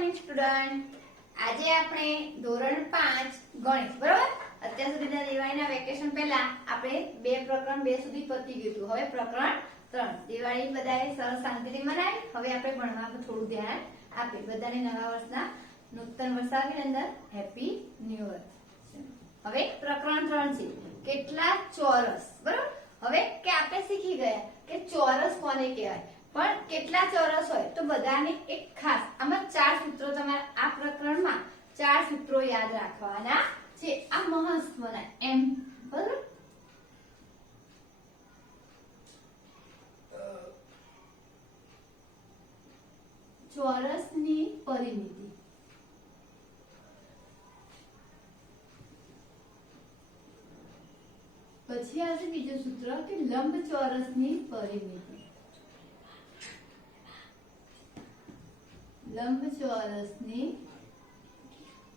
Morning student. આજે આપણે ધોરણ 5 ગણિત બરાબર. અત્યાર સુધીના દિવાળીના વેકેશન પહેલા આપણે પ્રકરણ 2 સુધી પતી ગયું હતું. હવે પ્રકરણ 3 દિવાળી બધાએ સરસ શાંતિથી મનાવી. હવે આપણે ભણવામાં થોડું ધ્યાન આપીએ. બધાને નવા વર્ષના નૂતન વર્ષાભિનંદન, હેપી ન્યુ યર. હવે પ્રકરણ 3 છે કેટલા ચોરસ બરાબર. હવે કે આપણે શીખી ગયા કે ચોરસ કોને કહેવાય, પણ કેટલા ચોરસ હોય તો બધાને એક ખાસ આમાં 4 સૂત્રો તમારે આ પ્રકરણમાં 4 સૂત્રો યાદ રાખવાના છે. આ મહત્વના એમ બરાબર. ચોરસની પરિમિતિ, પછી આવશે બીજું સૂત્ર કે લંબચોરસની પરિમિતિ. લંબચોરસની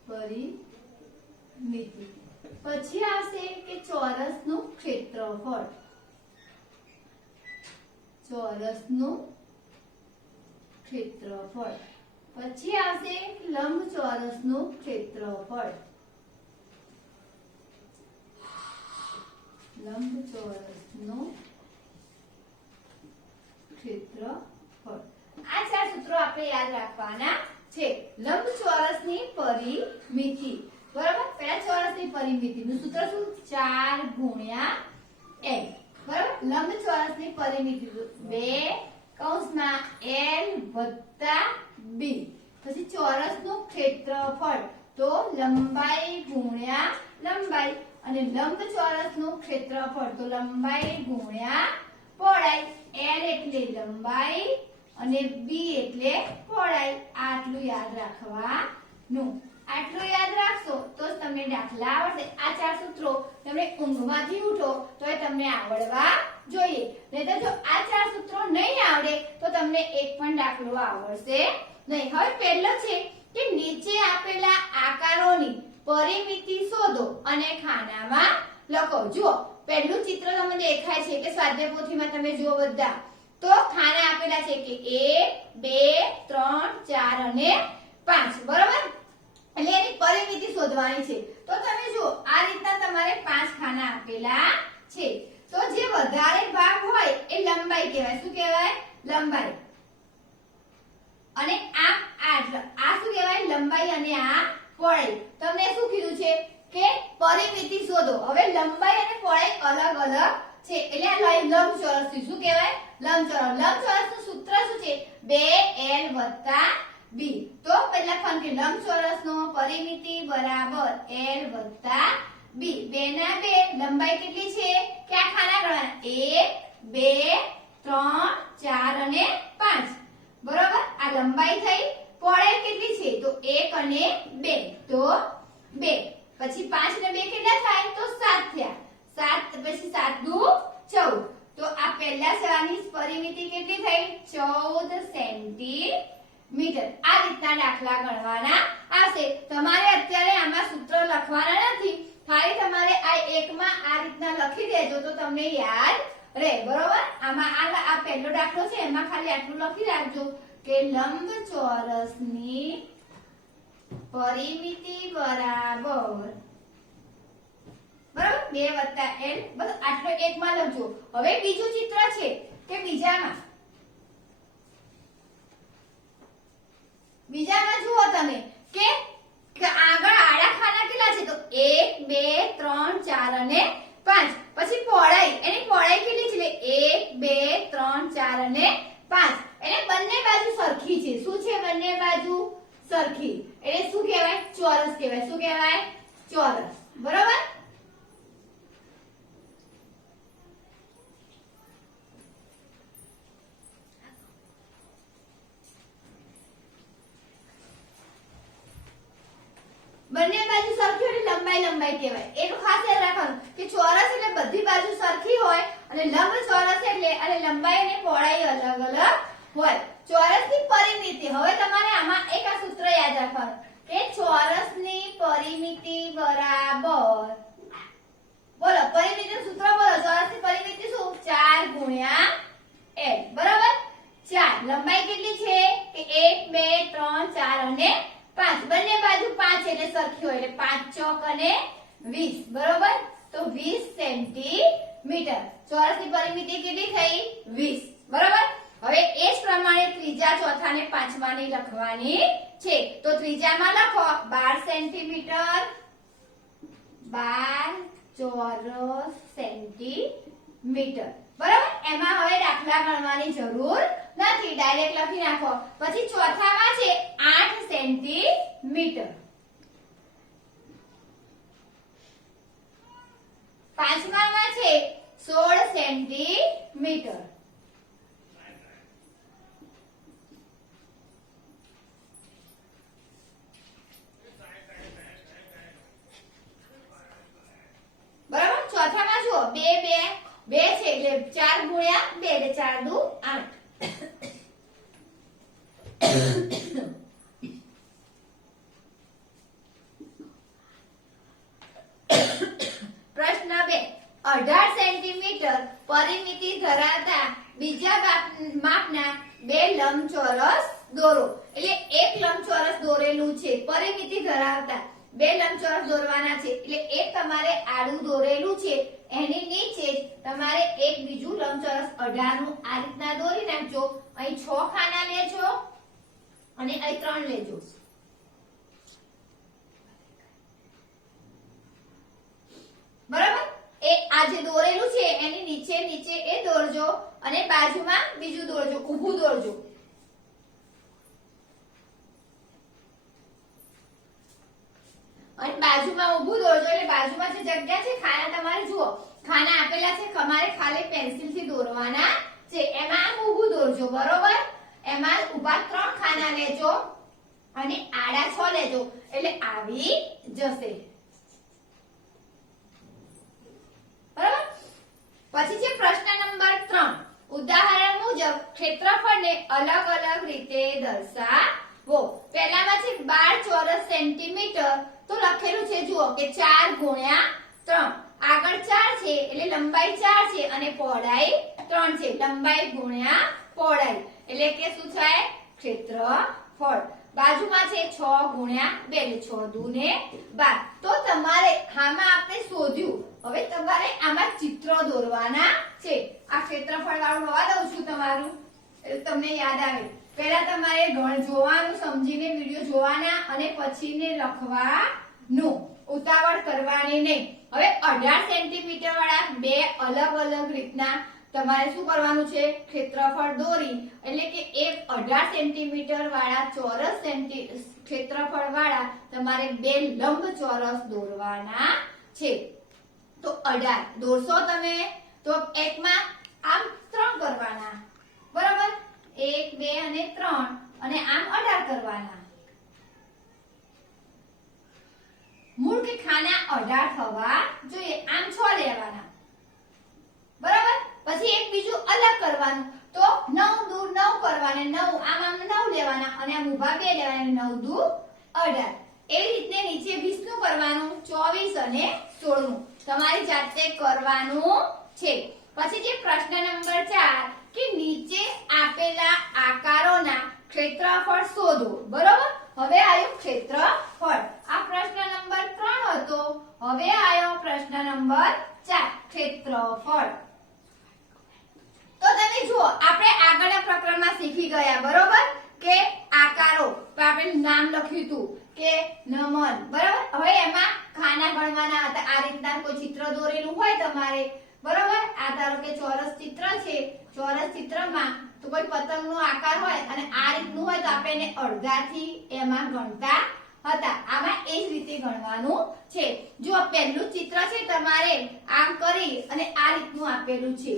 પરિમિતિ. પછી આવશે કે ચોરસનું ક્ષેત્રફળ. ચોરસનું ક્ષેત્રફળ. પછી આવશે લંબચોરસનું ક્ષેત્રફળ. લંબચોરસનું ક્ષેત્રફળ. આ 4 સૂત્રો આપણે યાદ રાખવાના છે. લંબચોરસની પરિમિતિ બરાબર. પહેલા ચોરસની પરિમિતિનું સૂત્ર શું? 4 ગુણ્યા l બરાબર. લંબચોરસની પરિમિતિ 2 કૌંસમાં l વત્તા b. પછી ચોરસનું ક્ષેત્રફળ તો લંબાઈ ગુણ્યા લંબાઈ, અને લંબચોરસનું ક્ષેત્રફળ તો લંબાઈ ગુણ્યા પહોળાઈ. l એટલે લંબાઈ અને b એટલે પહોળાઈ. આટલું યાદ રાખવાનું. આટલું યાદ રાખશો તો જ તમને દાખલા આવડશે. આ 4 સૂત્રો તમે ઊંઘમાંથી ઉઠો તોય તમને આવડવા જોઈએ. નહીંતર જો આ 4 સૂત્રો નહીં આવડે તો તમને એક પણ દાખલો આવડશે નહીં. હવે પહેલો છે કે નીચે આપેલા આકારોની પરિમિતિ શોધો અને ખાનામાં લખો. જુઓ પહેલું ચિત્ર તમને દેખાય છે કે સ્વાધ્યાય પોથીમાં તમે જુઓ બધા, તો ખાના આપેલા છે કે 1 2 3 4 અને 5 બરોબર. એટલે એની પરિમિતિ શોધવાની છે. તો તમે જુઓ આ રીતના તમારે 5 ખાના આપેલા છે. તો જે વધારે ભાગ હોય એ લંબાઈ કહેવાય. શું કહેવાય? લંબાઈ. અને આ શું કહેવાય? લંબાઈ. અને આ પહોળાઈ. તમને શું કીધું છે કે પરિમિતિ શોધો. હવે લંબાઈ અને પહોળાઈ અલગ અલગ છે એટલે આ લંબચોરસ છે. શું કહેવાય? લંબચોરસ. લંબચોરસનું સૂત્ર શું છે? 2l વત્તા b. તો પહેલા લખવાનું કે લંબચોરસનો પરિમિતિ બરાબર l વત્તા b. 2 ના 2 લંબાઈ કેટલી છે કે આ ખાના ગણવાના 1 2 3 4 અને 5 બરોબર. આ લંબાઈ થઈ. પહોળાઈ કેટલી છે તો 1 અને 2 તો 2. પછી 5 ને 2 કેટલા થાય તો 7 થયા. 7 પછી 7 દુ 14. તો આ પહેલા સવાની પરિમિતિ કેટલી થઈ? 14 સેન્ટીમીટર. આ રીતના દાખલા ગણવાના આવશે. તમારે અત્યારે આમાં સૂત્ર લખવાના નથી, ખાલી તમારે આ એકમાં આ રીતના લખી દેજો તો તમને યાદ રહે બરોબર. આમાં આ પહેલો દાખલો છે એમાં ખાલી આટલું લખી રાખજો કે લંબચોરસની પરિમિતિ બરાબર 2 વત્તા l. બસ આટલો એકમાં લખજો. હવે બીજું ચિત્ર છે કે બીજામાં જુઓ તમે કે આગળ આડા ખાના કેટલા છે તો 1 2 3 4 અને 5. પછી પહોળાઈ, એની પહોળાઈ કેટલી છે? 1 2 3 4 અને 5. એટલે બંને બાજુ સરખી છે. શું છે? બંને બાજુ સરખી. એટલે શું કહેવાય? ચોરસ કહેવાય. શું કહેવાય? ચોરસ બરોબર. બંને બાજુ સરખી હોય લંબાઈ લંબાઈ કહેવાય. એનું ખાસ યાદ રાખવાનું કે ચોરસ એટલે બધી બાજુ સરખી હોય અને લંબચોરસ એટલે અને લંબાઈ અને પહોળાઈ અલગ અલગ હોય. ચોરસની પરિમિતિ. હવે તમારે આમાં એક આ સૂત્ર યાદ રાખવાનું કે ચોરસની પરિમિતિ બરાબર બોલો પરિમિતિનું સૂત્ર બોલો. ચોરસની પરિમિતિ શું? 4 ગુણ્યા l બરાબર. 4 લંબાઈ કેટલી છે કે 1 2 3 4 અને 5 બંને બાજુ 5 એટલે સરખી હોય એટલે 5 ચોક અને 20 બરોબર તો 20 સેન્ટીમીટર ચોરસની પરિમિતિ કેટલી થઈ 20 બરોબર હવે એ જ પ્રમાણે ત્રીજા ચોથા ને પાંચમાની લખવાની છે તો ત્રીજામાં લખો 12 સેન્ટીમીટર 12 ચોરસ સેન્ટીમીટર બરાબર એમાં હવે દાખલા ગણવાની જરૂર નથી ડાયરેક્ટ લખી નાખો પછી ચોથામાં છે 8 સેન્ટીમીટર પાંચમામાં છે 16 સેન્ટીમીટર બરાબર ચોથામાં જુઓ 2 છે એટલે 4 ગુણ્યા 2 એટલે 4 દુ 8 પ્રશ્ન 2 18 સેન્ટીમીટર પરિમિતિ ધરાવતા બીજા માપના બે લંબચોરસ દોરો એટલે એક લંબચોરસ દોરેલું છે પરિમિતિ ધરાવતા બે લંબચોરસ દોરવાના છે એટલે એક તમારે આડું દોરેલું છે એની નીચે જ તમારે એક બીજું લંબચોરસ 18 નું આ રીતના દોરી નાખજો અહીં 6 ખાના લેજો અને અહીં 3 લેજો બરાબર એ આ જે દોરેલું છે એની નીચે એ દોરજો અને બાજુમાં બીજું દોરજો ઊભું દોરજો અને બાજુમાં ઊભું દોરજો એટલે બાજુમાં જે જગ્યા છે ખાના તમારે જુઓ ખાના આપેલા છે તમારે ખાલી પેન્સિલ થી દોરવાના છે એમાં આમ ઊભું દોરજો બરોબર એમાં ઊભા 3 ખાના લેજો અને આડા 6 લેજો એટલે આવી જશે બરાબર પછી છે પ્રશ્ન નંબર 3 ઉદાહરણ મુજબ ક્ષેત્રફળને અલગ અલગ રીતે દર્શાવો પહેલામાં છે 12 ચોરસ સેન્ટીમીટર તો લખેલું છે જુઓ કે 4 ગુણ્યા 3 આગળ 4 છે એટલે લંબાઈ 4 છે અને પહોળાઈ 3 છે લંબાઈ ગુણ્યા પહોળાઈ એટલે કે શું થાય ક્ષેત્રફળ બાજુમાં છે 6 ગુણ્યા 2 એટલે 6 દુ ને 12 તો તમારે આમાં આપણે શોધ્યું હવે તમારે આમાં ચિત્રો દોરવાના છે આ ક્ષેત્રફળ વાળું હોવા દઉં છું તમારું તમને યાદ આવે પહેલા તમારે ગણ જોવાનું સમજીને વિડિયો જોવાના અને પછીને લખવાનું ઉતાવળ કરવાની નહીં હવે 18 સેન્ટીમીટર વાળા બે અલગ અલગ રીતના તમારે શું કરવાનું છે ક્ષેત્રફળ દોરી એટલે કે એક 18 સેન્ટીમીટર વાળા ચોરસ ક્ષેત્રફળ વાળા તમારે બે લંબચોરસ દોરવાના છે તો 18 દોરશો તમે તો એકમાં આમ 3 કરવાના બરાબર 1 2 અને 3 અને આમ 18 કરવાના મૂળ કે ખાના 18 થવા જોઈએ આમ 6 લેવાના બરાબર પછી એક બીજું અલગ કરવાનું તો 9 દૂર 9 કરવાના 9 આમ 9 લેવાના અને આમ ઊભા 2 લેવાના 9 દૂ 18 એ રીતે નીચે 20 નું કરવાનું 24 અને 16 નું તમારી જાતે કરવાનું છે પછી જે પ્રશ્ન નંબર 4 કે નીચે આપેલા આકારોના ક્ષેત્રફળ શોધો બરોબર હવે આવ્યો ક્ષેત્રફળ આ પ્રશ્ન નંબર 3 હતો હવે આવ્યો પ્રશ્ન નંબર 4 ક્ષેત્રફળ તો તમે જુઓ આપણે આગળના પ્રકરણમાં શીખી ગયા બરોબર કે આકારો આપણે નામ લખ્યું હતું કે નમન બરાબર હવે એમાં ખાના ગણવાના હતા આ રીતના કોઈ ચિત્ર દોરેલું હોય તમારે બરોબર આ ધારો કે ચોરસ ચિત્ર છે ચોરસ ચિત્રમાં તો કોઈ પતંગનો આકાર હોય અને આ રીતનું હોય તો આપણે એને અડધાથી એમાં ગણતા હતા આમાં એ જ રીતે ગણવાનું છે જો પહેલું ચિત્ર છે તમારે આમ કરી અને આ રીતનું આપેલું છે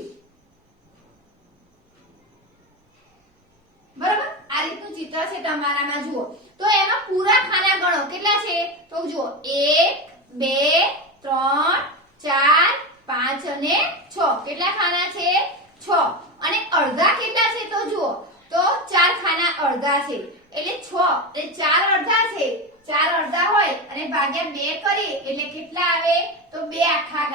બરાબર આ રીતનું ચિત્ર છે તમારામાં જુઓ તો એમાં પૂરા ખાના ગણો કેટલા છે તો જુઓ 1 2 3 4 5 અને 6 કેટલા ખાના છે 6 અને અડધા કેટલા છે તો જુઓ તો 4 ખાના અડધા છે એટલે 6 એટલે 4 અડધા છે 4 અડધા હોય અને ભાગ્યા 2 કરીએ એટલે કેટલા આવે તો 2 આખા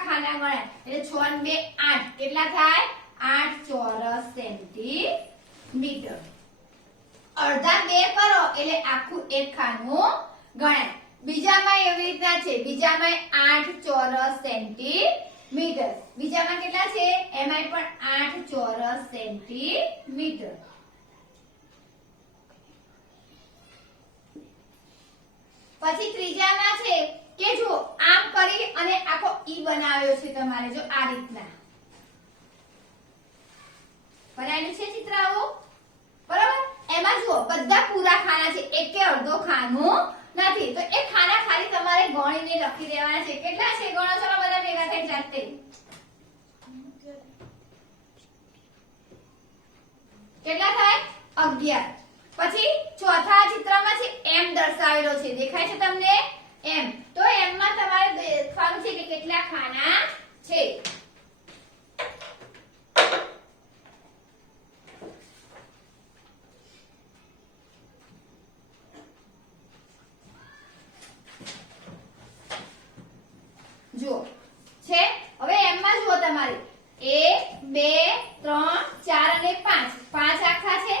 ખાના ગણાય એટલે 6 અને 2 8 કેટલા થાય 8 ચોરસ સેન્ટીમીટર અડધા 2 કરો એટલે આખું એક ખાનું ગણાય. બીજામાં એવી રીતના છે, બીજામાં 8 ચોરસ સેન્ટીમીટર. બીજામાં કેટલા છે? એમાંય પણ 8 ચોરસ સેન્ટીમીટર. પછી ત્રીજામાં છે કે જો આમ કરી અને આખો ઈ બનાવ્યો છે તમારે, જો આ રીતના બનાવેલું છે ચિત્ર આવું, બરાબર? એમાં જુઓ બધા પૂરા ખાના છે, એકે અડધો ખાનું નથી. તો એ ખાના ખાલી તમારે ગણીને લખી દેવાના છે. કેટલા છે ગણો? ચલો બધા ભેગા થઈ જાતે. કેટલા થાય? 11. પછી ચોથા ચિત્રમાં છે એમ દર્શાવેલો છે, દેખાય છે તમને? એમ. તો એમ માં તમારે દેખવાનું છે કે કેટલા ખાના છે. જુઓ છે. હવે એમ માં જુઓ તમારે 1 2 3 4 અને 5. 5 આખા છે,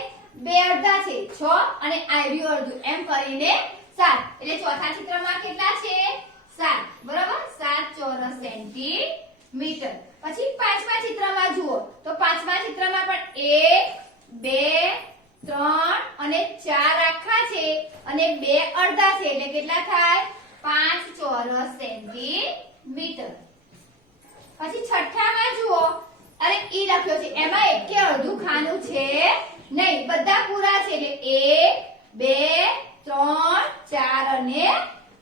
2 અડધા છે, 6 અને આવ્યું અડધું, એમ કરીને 7. એટલે ચોથા ચિત્રમાં કેટલા છે? 7. બરાબર? 7 ચોરસ સેન્ટીમીટર. પછી પાંચમા ચિત્રમાં જુઓ તો પાંચમા ચિત્રમાં પણ 1 2 3 અને 4 આખા છે અને 2 અડધા છે, એટલે કેટલા થાય? 5 ચોરસ સેન્ટીમીટર. પછી છઠ્ઠામાં જુઓ, અરે ઈ લખ્યો છે, એમાં એકે અડધું ખાનું છે નહીં, બધા પૂરા છે. એટલે 1 2 3 4 અને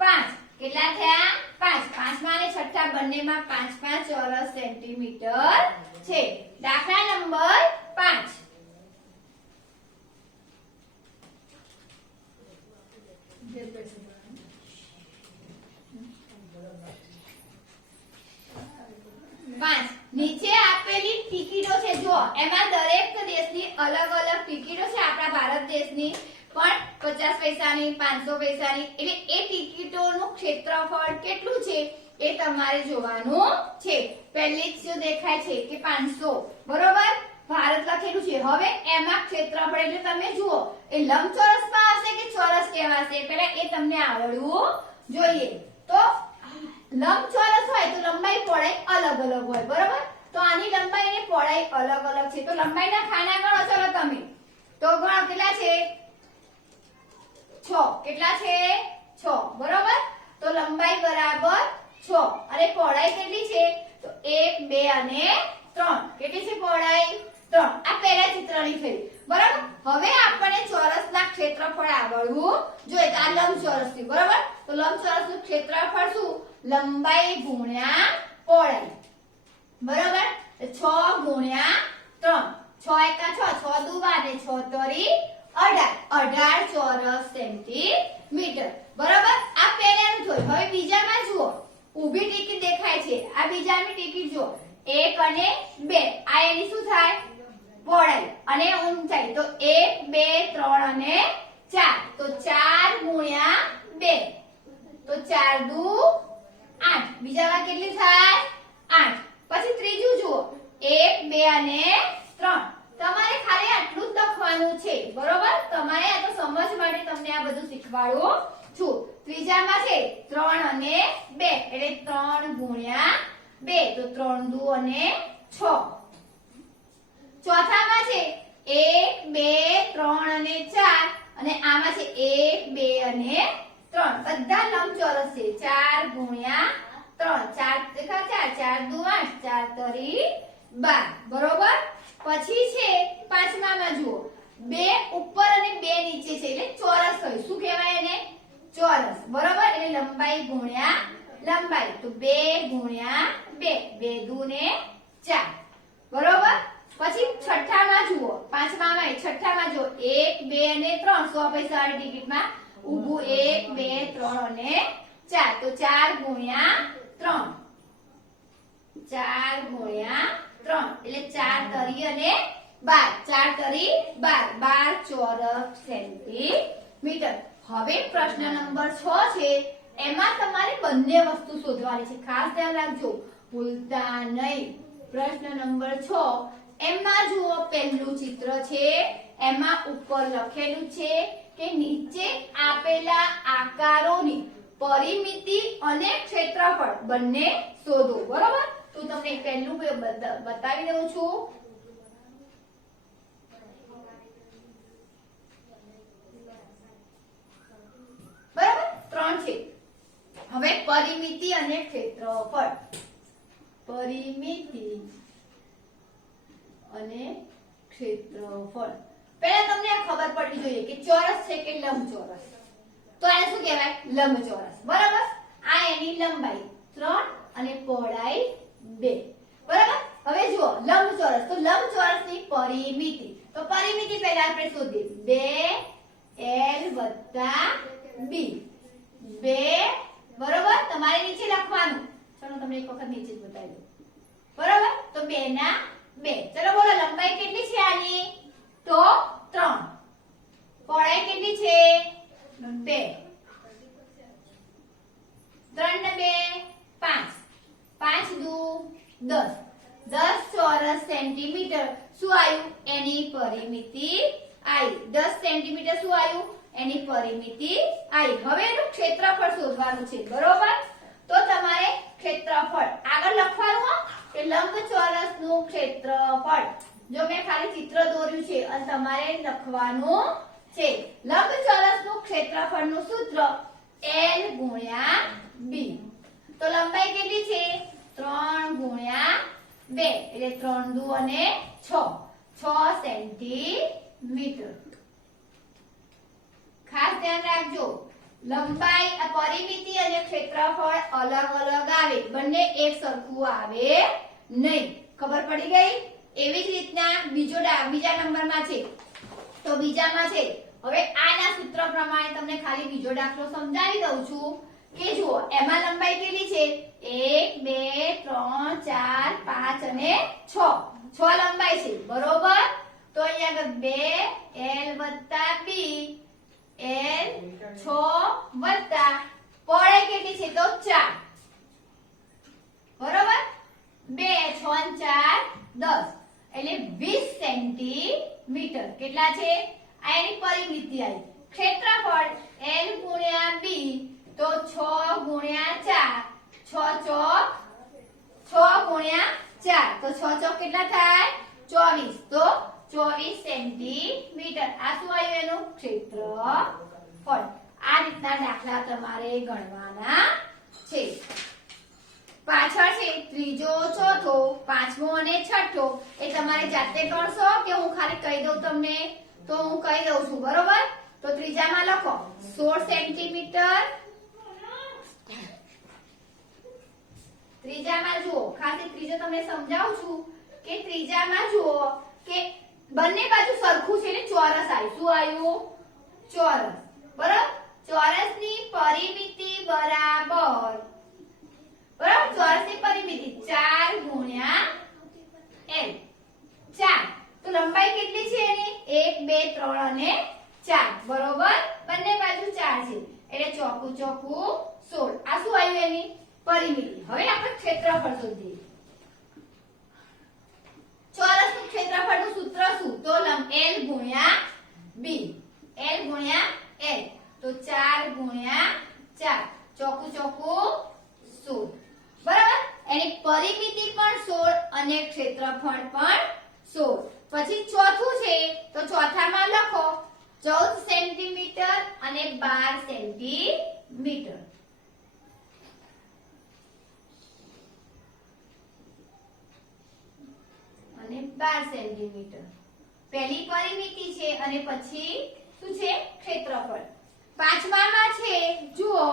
5. કેટલા થયા? 5. પાંચમા અને છઠ્ઠા બંનેમાં 5 5 ચોરસ સેન્ટીમીટર છે. દાખલા નંબર 5. નીચે આપેલી ટિકિટો છે, જો એમાં દરેક દેશની અલગ અલગ ટિકિટો છે. આપણા ભારત દેશની પણ 50 પૈસાની, 500 પૈસાની. એટલે એ ટિકિટોનું ક્ષેત્રફળ કેટલું છે એ તમારે જોવાનું છે. પહેલી જ જો દેખાય છે કે 500, બરોબર? ભારત લખેલું છે. હવે એમાં ક્ષેત્રફળ એટલે તમે જુઓ એ લંબચોરસમાં હશે કે ચોરસ કહેવાશે, પહેલા એ તમને આવડવું જોઈએ. તો લંબચોરસ હોય તો લંબાઈ પહોળાઈ અલગ અલગ હોય, બરોબર? તો આની લંબાઈ અને પહોળાઈ અલગ અલગ છે. તો લંબાઈના ખાના ગણો ચલો તમે. તો ગણો કેટલા છે? 6. કેટલા છે? 6. બરોબર? તો લંબાઈ બરાબર 6 અને પહોળાઈ કેટલી છે? તો 1 2 અને 3. કેટલી છે પહોળાઈ? 3. આ પહેલા ચિત્રની થઈ, બરાબર? હવે આપણે ચોરસના ક્ષેત્રફળ આવડવું જોઈએ. તો આ લંબચોરસ છે, બરાબર? તો લંબચોરસનું ક્ષેત્રફળ શું? લંબાઈ ગુણ્યા પહોળાઈ, બરાબર? 6 ગુણ્યા 3. 6 એકા 6, 6 દુ 12 ને 6 તરી 18 ચોરસ સેન્ટીમીટર, બરાબર? આ પહેલાનું થયું. હવે બીજામાં જુઓ, ઊભી ટિકિટ દેખાય છે. આ બીજાની ટિકિટ જુઓ, 1 અને 2. આ એની શું થાય? પહોળાઈ અને ઊંચાઈ. તો 1 2 3 અને 4. તો 4 ગુણ્યા 2. તો 4 દુ 8. બીજામાં કેટલી થાય? 8. પછી ત્રીજું જુઓ, 1 2 અને 3. તમારે ખાલી આટલું જ લખવાનું છે, બરોબર? તમારે આ તો સમજ માટે તમને આ બધું શીખવાડું છું. ત્રીજામાં છે 3 અને 2. એટલે 3 ગુણ્યા 2. તો 3 દુ અને 6. ચોથામાં છે 1 2 3 અને 4. અને આમાં છે 1 2 અને 3. બધા લંબચોરસ છે. 4 ગુણ્યા 3. 4 દેખા 4, 4 દુ 8, 4 તરી 12, બરોબર? પછી છે પાંચમામાં જુઓ, 2 ઉપર અને 2 નીચે છે, એટલે ચોરસ થયું. શું કહેવાય એને? ચોરસ, બરોબર? એટલે લંબાઈ ગુણ્યા લંબાઈ. તો 2 ગુણ્યા 2. 2 દુ ને 4, બરોબર? પછી છઠ્ઠામાં જુઓ, પાંચમામાં છઠ્ઠામાં જુઓ, 1 2 અને 3. 100 પૈસાવાળી ટિકિટમાં ઊભું 1 2 3 અને 4. તો 4 ગુણ્યા 3. 4 ગુણ્યા 3. એટલે 4 તરી અને 12. 4 તરી 12. 12 ચોરસ સેન્ટીમીટર. હવે પ્રશ્ન નંબર 6 છે. એમાં તમારે બંને વસ્તુ શોધવાની છે. ખાસ ધ્યાન રાખજો, ભૂલતા નહીં. પ્રશ્ન નંબર 6 એમાં જુઓ, પહેલું ચિત્ર છે એમાં ઉપર લખેલું છે કે નીચે આપેલા આકારોની પરિમિતિ અને ક્ષેત્રફળ બંને શોધો. બરોબર, તો તમને પહેલું બતાવી દઉં છું. બરાબર, 3 છે. હવે પરિમિતિ અને ક્ષેત્રફળ. પરિમિતિ અને ક્ષેત્રફળ. પહેલા તમને આ ખબર પડવી જોઈએ કે ચોરસ છે કે લંબચોરસ. તો આને શું કહેવાય? લંબચોરસ. બરાબર, આ એની લંબાઈ 3 અને પહોળાઈ 2. બરાબર, હવે જુઓ લંબચોરસ. તો લંબચોરસની પરિમિતિ, તો પરિમિતિ પહેલા આપણે શોધીએ 2l + b. 2 બરોબર, તમારે નીચે લખવાનું. ચલો તમને એક વખત નીચે જ બતાવી દઉં. બરોબર, તો 2 ના 2. ચલો બોલો, લંબાઈ કેટલી છે આની? તો 3. પહોળાઈ કેટલી છે? 2. 3 ને 2 5. 5 દુ 10. 10 ચોરસ સેન્ટીમીટર શું આવ્યું? એની પરિમિતિ આવી. 10 સેન્ટીમીટર શું આવ્યું? એની પરિમિતિ આવી. હવે એનું ક્ષેત્રફળ શોધવાનું છે. બરોબર, તો તમારે ક્ષેત્રફળ આગળ લખવાનું કે લંબચોરસનું ક્ષેત્રફળ. જો મેં ખાલી ચિત્ર દોર્યું છે અને તમારે લખવાનું છે. લંબચોરસનું ક્ષેત્રફળનું સૂત્ર l * b. તો લંબાઈ કેટલી છે? 3 * 2 એટલે 3 દુ અને 6 સેન્ટીમીટર. ખાસ ધ્યાન રાખજો, લંબાઈ પરિમિતિ અને ક્ષેત્રફળ અલગ અલગ આવે, બંને એક સરખું આવે નહીં. ખબર પડી ગઈ? એવી જ રીતના બીજા નંબરમાં છે. તો બીજામાં છે, હવે આના સૂત્ર પ્રમાણે તમને ખાલી બીજો દાખલો સમજાવી દઉં છું કે જુઓ એમાં લંબાઈ કેટલી છે? 1 2 3 4 5 અને 6. 6 લંબાઈ છે. બરોબર, તો અહીંયા આગળ 2l + b. l 6 વત્તા પહોળાઈ કેટલી છે? તો 4. બરોબર, 2 6 4 10 એટલે 20 સેન્ટીમીટર. કેટલા છે? આ એની પરિમિતિ આવી. ક્ષેત્રફળ l * b. તો 6 * 4. 6 ચોક 6 * 4. તો 6 ચોક કેટલા થાય? 24. તો 24 સેન્ટીમીટર. આ શું આવ્યું? એનું ક્ષેત્રફળ. આ રીતના દાખલા તમારે ગણવાના છે. પાછળ છે ત્રીજો, ચોથો, પાંચમો અને છઠ્ઠો. એ તમારે જાતે ગણશો કે હું ખાલી કહી દઉં તમને? તો હું કહી દઉં છું. બરોબર, તો ત્રીજામાં લખો 16 સેન્ટીમીટર. ત્રીજામાં જુઓ, ખાસ ત્રીજો તમને સમજાવું છું કે ત્રીજામાં જુઓ કે બંને બાજુ સરખું છે ને ચોરસ આવ્યું. શું આવ્યું? ચોરસ. બરાબર, ચોરસની પરિમિતિ બરાબર. બરાબર, ચોરસની પરિમિતિ 4 * l. 4. તો લંબાઈ કેટલી છે એની? 1 2 3 અને 4. બરોબર, બંને બાજુ 4 છે એટલે ચોકું 16. આ શું આવ્યું? એની પરિમિતિ. હવે આપણે ક્ષેત્રફળ શોધીએ. ચોરસનું ક્ષેત્રફળનું સૂત્ર શું? તો l * b. l * l. તો 4 * 4. ચોકું 16. બરાબર, એની પરિમિતિ પણ 16 અને ક્ષેત્રફળ પણ 16. પછી ચોથું છે, તો ચોથામાં લખો 14 સેન્ટીમીટર અને 12 સેન્ટીમીટર. અને 12 સેન્ટીમીટર પહેલી પરિમિતિ છે અને પછી શું છે? ક્ષેત્રફળ. પાંચમામાં છે જુઓ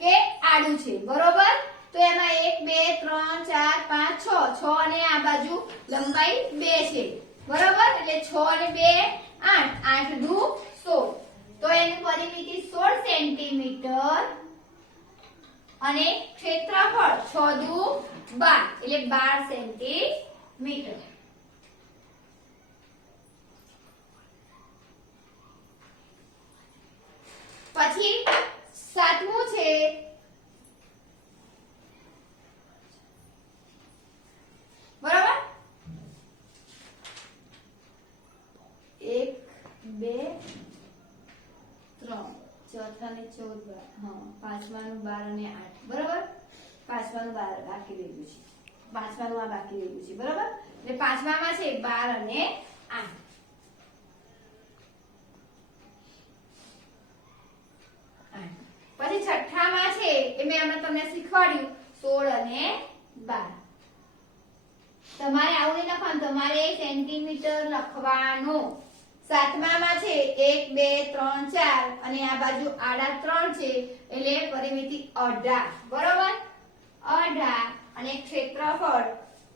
કે આડું છે. બરોબર, તો એમાં 1 2 3 4 5 6 અને આ બાજુ લંબાઈ 2 છે. બરોબર, એટલે 6 અને 2 8. 8 દુ 16. તો એની પરિમિતિ 16 સેન્ટીમીટર અને ક્ષેત્રફળ 6 દુ 12 એટલે 12 સેન્ટીમીટર. પછી સાતમું છે બરાબર 1 3 ચોથા ને 14 હા પાંચમાનું 12 અને 8 બરાબર પાંચમાનું 12 બાકી રહ્યું છે પાંચમાનું આ બાકી રહ્યું છે બરાબર એટલે પાંચમામાં છે 12 અને 8 પછી છઠ્ઠામાં છે એ મેં હમણાં તમને શીખવાડ્યું 16 અને 12 તમારે આવું નહીં લખવાનું તમારે સેન્ટીમીટર લખવાનું સાતમામાં છે 1 2 3 4 અને આ બાજુ આડા 3 છે એટલે પરિમિતિ 18 બરોબર 18 અને ક્ષેત્રફળ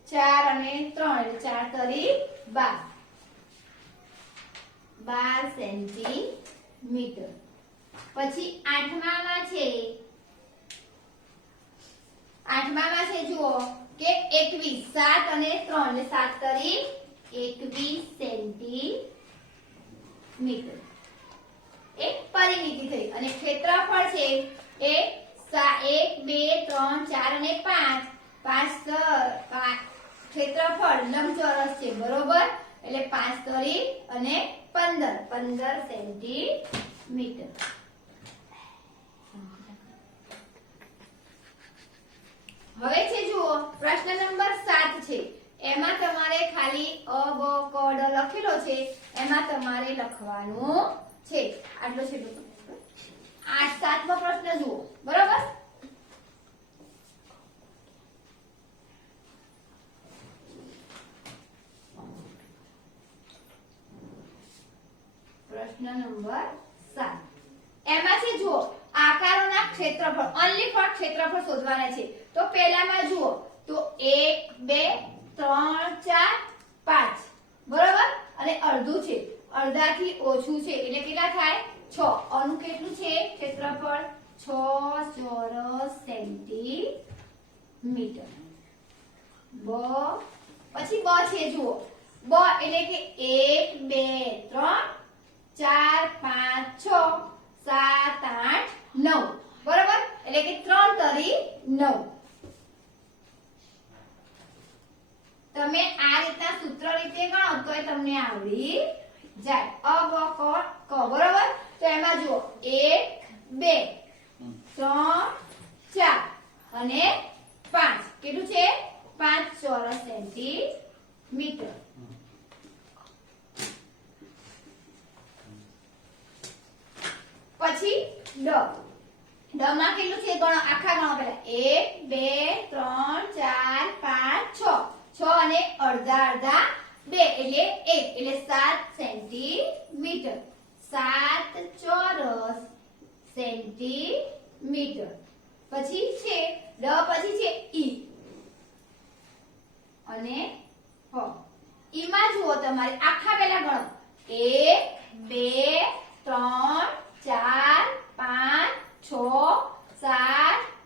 4 અને 3 એટલે 4 તરી 12 સેન્ટીમીટર પછી આઠમામાં છે જુઓ કે 21 7 અને 3 એટલે 7 તરી 21 સેન્ટીમીટર એક પરિમિતિ થઈ અને ક્ષેત્રફળ છે એ 1 2 3 4 અને 5 ક્ષેત્રફળ લંબચોરસ છે બરોબર એટલે 5 તરી અને 15 સેન્ટીમીટર હવે છે જુઓ પ્રશ્ન નંબર 7 છે એમાં તમારે ખાલી અ બ ક ડ લખેલો છે એમાં તમારે લખવાનું છે આટલો છે 7મો પ્રશ્ન જુઓ બરોબર પ્રશ્ન નંબર 7 એમાં છે જુઓ આકારોના ક્ષેત્રફળ ઓન્લી ફોર ક્ષેત્રફળ શોધવાના છે તો પહેલામાં જુઓ તો 1 2 3 4 5 બરોબર અને અડધું છે અડધાથી ઓછું છે એટલે કેટલા થાય 6 આનું કેટલું છે ક્ષેત્રફળ 6 ચોરસ સેન્ટીમીટર પછી બ છે જુઓ બ એટલે કે 1 2 3 4 5 6 7 8 9 બરોબર એટલે કે 3 તરી 9 તમે આ રીતના સૂત્ર રીતે ગણો તોય તમને આવડી જાય અ બ ક બરોબર તો એમાં જુઓ 1 2 3 4 અને 5 કેટલું છે 5 ચોરસ સેન્ટીમીટર પછી ડ માં કેટલું છે ગણો આખા ગણો પહેલા 1 2 3 4 5 6 6 અને અડધા અડધા 2 એટલે 1 એટલે 7 સેન્ટીમીટર 7 ચોરસ સેન્ટીમીટર પછી છે ડ પછી છે ઈ અને હ ઈ માં જુઓ તમારે આખા પહેલા ગણો 1 2 3 4 5 6 7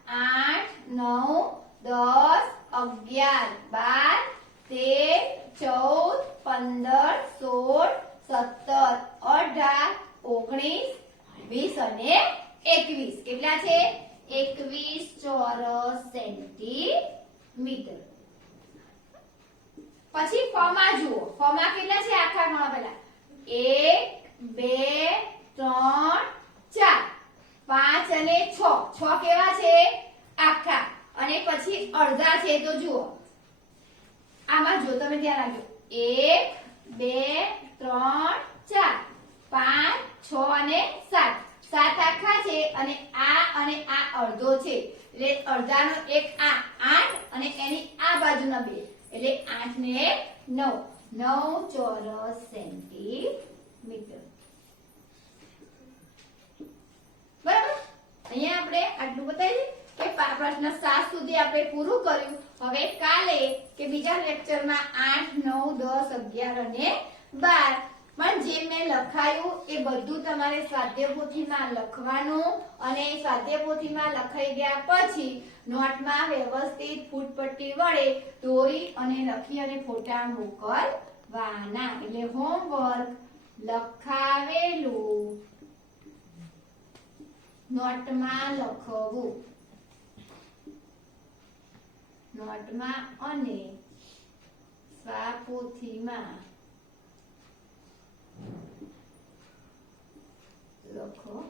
8 9 10 11 12 13 14 15 16 17 18 19 અને 21 કેટલા છે 21 ચોરસ સેન્ટીમીટર પછી ફ માં જુઓ ફ માં કેટલા છે આખા ગણો પહેલા 1 2 3 4 5 અને 6 6 કેવા છે આખા અને પછી અડધા છે તો જુઓ આમાં જો તમે ધ્યાન રાખજો 1 2 3 4 5 6 અને 7 7 આખા છે અને આ અડધો છે એટલે અડધાનો એક આ 8 અને એની આ બાજુના 2 એટલે 8 ને 9 9 ચોરસ સેન્ટીમીટર બરાબર અહીંયા આપણે આટલું બતાવી કે પ્રશ્ન 7 સુધી આપણે પૂરું કર્યું હવે કાલે કે બીજા લેક્ચરમાં 8 9 10 11 અને 12 પણ જે મેં લખાયું એ બધું તમારે સ્વાધ્યાયપોથીમાં લખવાનું અને સ્વાધ્યાયપોથીમાં લખાઈ ગયા પછી નોટમાં વ્યવસ્થિત ફૂટપટ્ટી વડે દોરી અને લખી અને ફોટા મોકલવાના એટલે હોમવર્ક લખાવેલું નોટમાં લખવું નોટમાં અને સ્વાપોથીમાં લખો